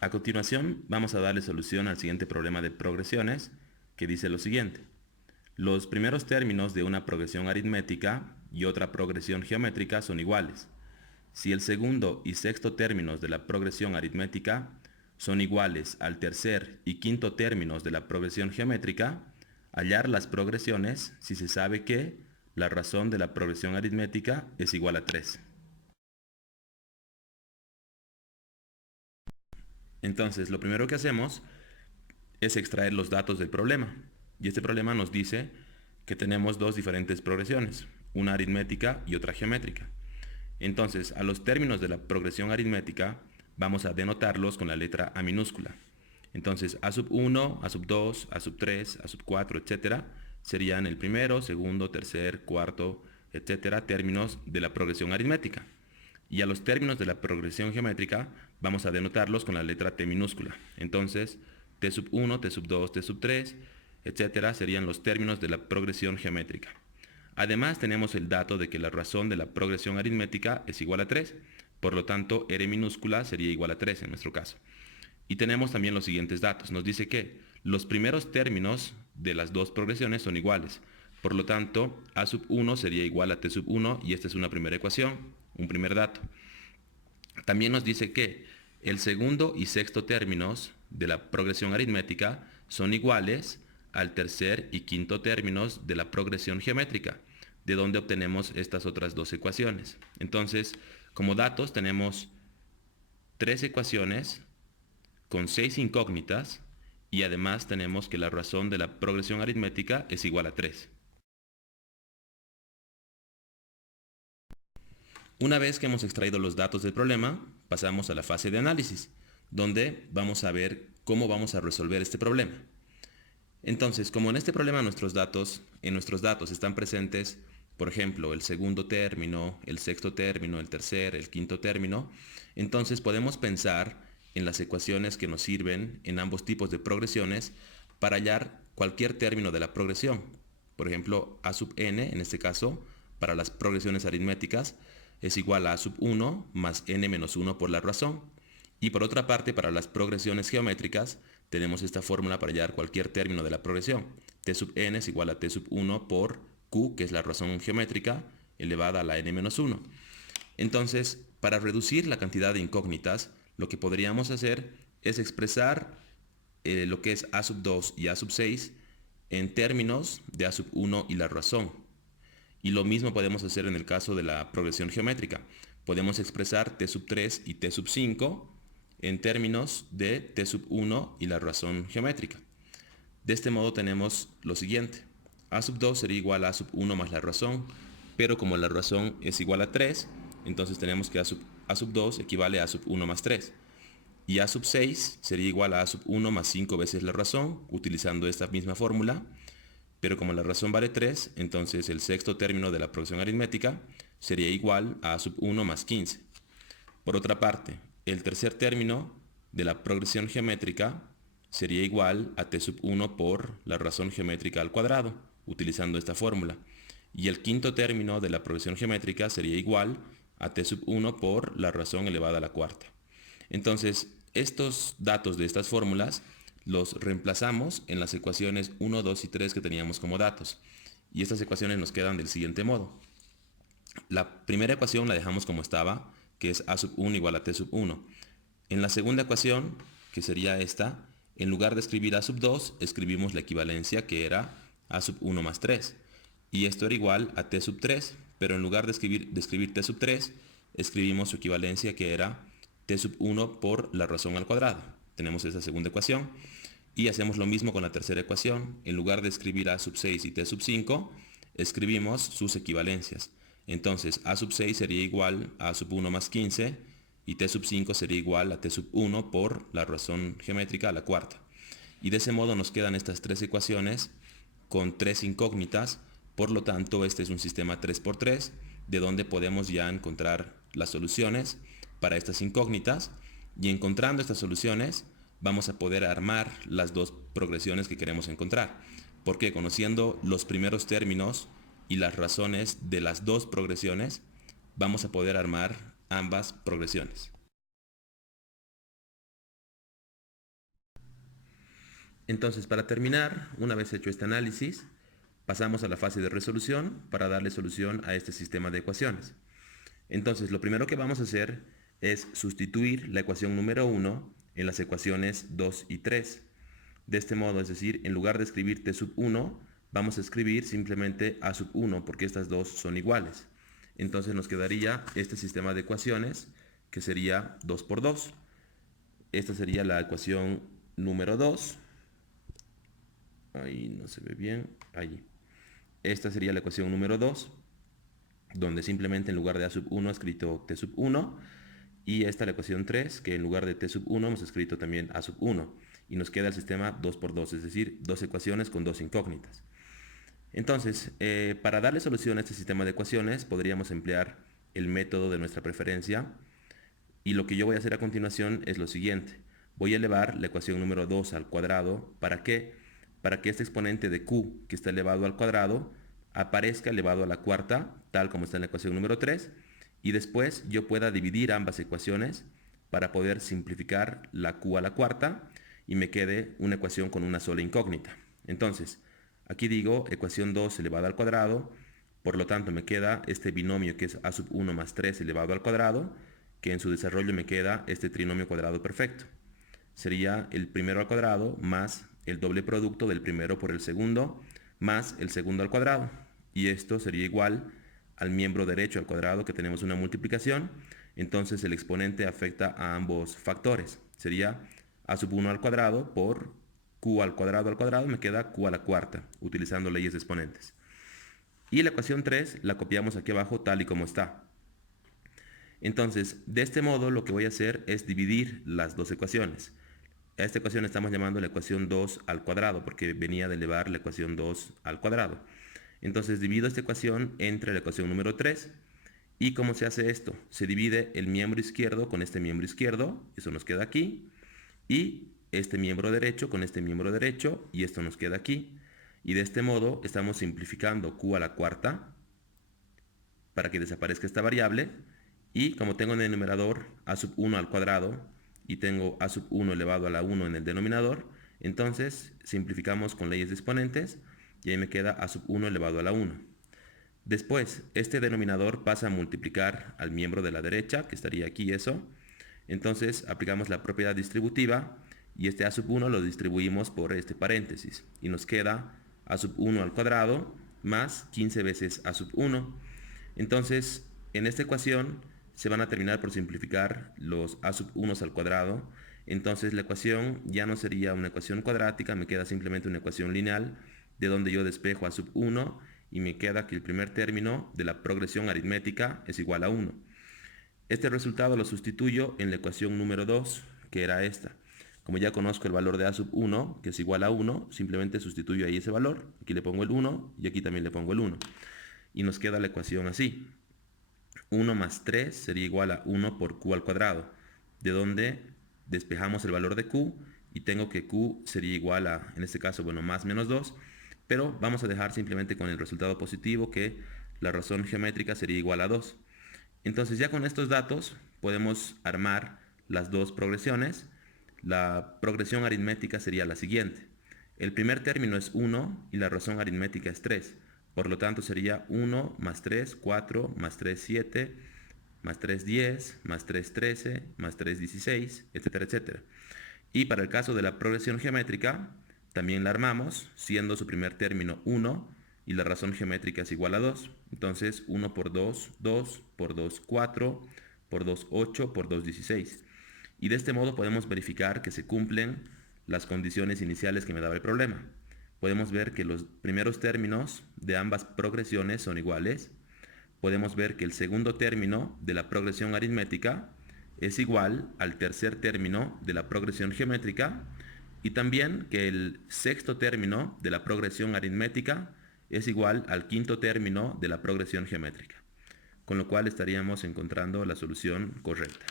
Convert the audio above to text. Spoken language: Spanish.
A continuación, vamos a darle solución al siguiente problema de progresiones, que dice lo siguiente. Los primeros términos de una progresión aritmética y otra progresión geométrica son iguales. Si el segundo y sexto términos de la progresión aritmética son iguales al tercer y quinto términos de la progresión geométrica, hallar las progresiones si se sabe que la razón de la progresión aritmética es igual a 3. Entonces, lo primero que hacemos es extraer los datos del problema. Y este problema nos dice que tenemos dos diferentes progresiones, una aritmética y otra geométrica. Entonces, a los términos de la progresión aritmética vamos a denotarlos con la letra A minúscula. Entonces, A sub 1, A sub 2, A sub 3, A sub 4, etcétera, serían el primero, segundo, tercer, cuarto, etcétera, términos de la progresión aritmética. Y a los términos de la progresión geométrica vamos a denotarlos con la letra T minúscula. Entonces, T sub 1, T sub 2, T sub 3, etcétera, serían los términos de la progresión geométrica. Además, tenemos el dato de que la razón de la progresión aritmética es igual a 3, por lo tanto, R minúscula sería igual a 3 en nuestro caso. Y tenemos también los siguientes datos. Nos dice que los primeros términos de las dos progresiones son iguales. Por lo tanto, A sub 1 sería igual a T sub 1 y esta es una primera ecuación, un primer dato. También nos dice que el segundo y sexto términos de la progresión aritmética son iguales al tercer y quinto términos de la progresión geométrica, de donde obtenemos estas otras dos ecuaciones. Entonces, como datos tenemos tres ecuaciones con 6 incógnitas y además tenemos que la razón de la progresión aritmética es igual a 3. Una vez que hemos extraído los datos del problema, pasamos a la fase de análisis, donde vamos a ver cómo vamos a resolver este problema. Entonces, como en este problema en nuestros datos están presentes, por ejemplo, el segundo término, el sexto término, el tercer, el quinto término, entonces podemos pensar en las ecuaciones que nos sirven en ambos tipos de progresiones para hallar cualquier término de la progresión. Por ejemplo, a sub n, en este caso, para las progresiones aritméticas, es igual a sub 1 más n menos 1 por la razón. Y por otra parte, para las progresiones geométricas, tenemos esta fórmula para hallar cualquier término de la progresión. T sub n es igual a T sub 1 por q, que es la razón geométrica, elevada a la n menos 1. Entonces, para reducir la cantidad de incógnitas, lo que podríamos hacer es expresar lo que es a sub 2 y a sub 6 en términos de a sub 1 y la razón. Y lo mismo podemos hacer en el caso de la progresión geométrica. Podemos expresar t sub 3 y t sub 5 en términos de t sub 1 y la razón geométrica. De este modo tenemos lo siguiente. A sub 2 sería igual a sub 1 más la razón, pero como la razón es igual a 3, entonces tenemos que a sub 2 equivale a sub 1 más 3. Y a sub 6 sería igual a sub 1 más 5 veces la razón, utilizando esta misma fórmula. Pero como la razón vale 3, entonces el sexto término de la progresión aritmética sería igual a a sub 1 más 15. Por otra parte, el tercer término de la progresión geométrica sería igual a t sub 1 por la razón geométrica al cuadrado, utilizando esta fórmula. Y el quinto término de la progresión geométrica sería igual a t sub 1 por la razón elevada a la cuarta. Entonces, estos datos de estas fórmulas los reemplazamos en las ecuaciones 1, 2 y 3 que teníamos como datos. Y estas ecuaciones nos quedan del siguiente modo. La primera ecuación la dejamos como estaba, que es a sub 1 igual a t sub 1. En la segunda ecuación, que sería esta, en lugar de escribir a sub 2, escribimos la equivalencia que era a sub 1 más 3. Y esto era igual a t sub 3, pero en lugar de escribir t sub 3, escribimos su equivalencia que era t sub 1 por la razón al cuadrado. Tenemos esa segunda ecuación. Y hacemos lo mismo con la tercera ecuación. En lugar de escribir a sub 6 y t sub 5, escribimos sus equivalencias. Entonces, a sub 6 sería igual a sub 1 más 15 y t sub 5 sería igual a t sub 1 por la razón geométrica a la cuarta. Y de ese modo nos quedan estas tres ecuaciones con tres incógnitas. Por lo tanto, este es un sistema 3×3, de donde podemos ya encontrar las soluciones para estas incógnitas. Y encontrando estas soluciones, vamos a poder armar las dos progresiones que queremos encontrar. Porque conociendo los primeros términos y las razones de las dos progresiones, vamos a poder armar ambas progresiones. Entonces, para terminar, una vez hecho este análisis, pasamos a la fase de resolución para darle solución a este sistema de ecuaciones. Entonces, lo primero que vamos a hacer es sustituir la ecuación número 1 en las ecuaciones 2 y 3. De este modo, es decir, en lugar de escribir t sub 1, vamos a escribir simplemente a sub 1 porque estas dos son iguales. Entonces nos quedaría este sistema de ecuaciones que sería 2 por 2. Esta sería la ecuación número 2. Ahí no se ve bien. Allí. Esta sería la ecuación número 2, donde simplemente en lugar de a sub 1 he escrito t sub 1. Y esta la ecuación 3, que en lugar de t sub 1 hemos escrito también a sub 1. Y nos queda el sistema 2 por 2, es decir, dos ecuaciones con dos incógnitas. Entonces, para darle solución a este sistema de ecuaciones, podríamos emplear el método de nuestra preferencia. Y lo que yo voy a hacer a continuación es lo siguiente. Voy a elevar la ecuación número 2 al cuadrado. ¿Para qué? Para que este exponente de q, que está elevado al cuadrado, aparezca elevado a la cuarta, tal como está en la ecuación número 3. Y después yo pueda dividir ambas ecuaciones para poder simplificar la q a la cuarta y me quede una ecuación con una sola incógnita. Entonces, aquí digo ecuación 2 elevada al cuadrado, por lo tanto me queda este binomio que es a sub 1 más 3 elevado al cuadrado, que en su desarrollo me queda este trinomio cuadrado perfecto. Sería el primero al cuadrado más el doble producto del primero por el segundo más el segundo al cuadrado. Y esto sería igual al miembro derecho al cuadrado, que tenemos una multiplicación. Entonces el exponente afecta a ambos factores. Sería a sub 1 al cuadrado por q al cuadrado, me queda q a la cuarta, utilizando leyes de exponentes. Y la ecuación 3 la copiamos aquí abajo tal y como está. Entonces, de este modo lo que voy a hacer es dividir las dos ecuaciones. A esta ecuación estamos llamando la ecuación 2 al cuadrado, porque venía de elevar la ecuación 2 al cuadrado. Entonces divido esta ecuación entre la ecuación número 3. ¿Y cómo se hace esto? Se divide el miembro izquierdo con este miembro izquierdo, eso nos queda aquí, y este miembro derecho con este miembro derecho, y esto nos queda aquí. Y de este modo estamos simplificando q a la cuarta para que desaparezca esta variable. Y como tengo en el numerador a sub 1 al cuadrado y tengo a sub 1 elevado a la 1 en el denominador, entonces simplificamos con leyes de exponentes y ahí me queda a sub 1 elevado a la 1. Después, este denominador pasa a multiplicar al miembro de la derecha, que estaría aquí eso. Entonces aplicamos la propiedad distributiva y este a sub 1 lo distribuimos por este paréntesis y nos queda a sub 1 al cuadrado más 15 veces a sub 1. Entonces, en esta ecuación se van a terminar por simplificar los a sub 1 al cuadrado. Entonces la ecuación ya no sería una ecuación cuadrática, me queda simplemente una ecuación lineal, de donde yo despejo a sub 1 y me queda que el primer término de la progresión aritmética es igual a 1. Este resultado lo sustituyo en la ecuación número 2, que era esta. Como ya conozco el valor de a sub 1, que es igual a 1, simplemente sustituyo ahí ese valor. Aquí le pongo el 1 y aquí también le pongo el 1. Y nos queda la ecuación así. 1 más 3 sería igual a 1 por q al cuadrado, de donde despejamos el valor de q y tengo que q sería igual a, en este caso, bueno, más menos 2, pero vamos a dejar simplemente con el resultado positivo que la razón geométrica sería igual a 2. Entonces ya con estos datos podemos armar las dos progresiones. La progresión aritmética sería la siguiente. El primer término es 1 y la razón aritmética es 3. Por lo tanto sería 1 más 3, 4, más 3, 7, más 3, 10, más 3, 13, más 3, 16, etcétera, etcétera. Y para el caso de la progresión geométrica, también la armamos, siendo su primer término 1 y la razón geométrica es igual a 2. Entonces 1 por 2, 2, por 2, 4, por 2, 8, por 2, 16. Y de este modo podemos verificar que se cumplen las condiciones iniciales que me daba el problema. Podemos ver que los primeros términos de ambas progresiones son iguales. Podemos ver que el segundo término de la progresión aritmética es igual al tercer término de la progresión geométrica y también que el sexto término de la progresión aritmética es igual al quinto término de la progresión geométrica, con lo cual estaríamos encontrando la solución correcta.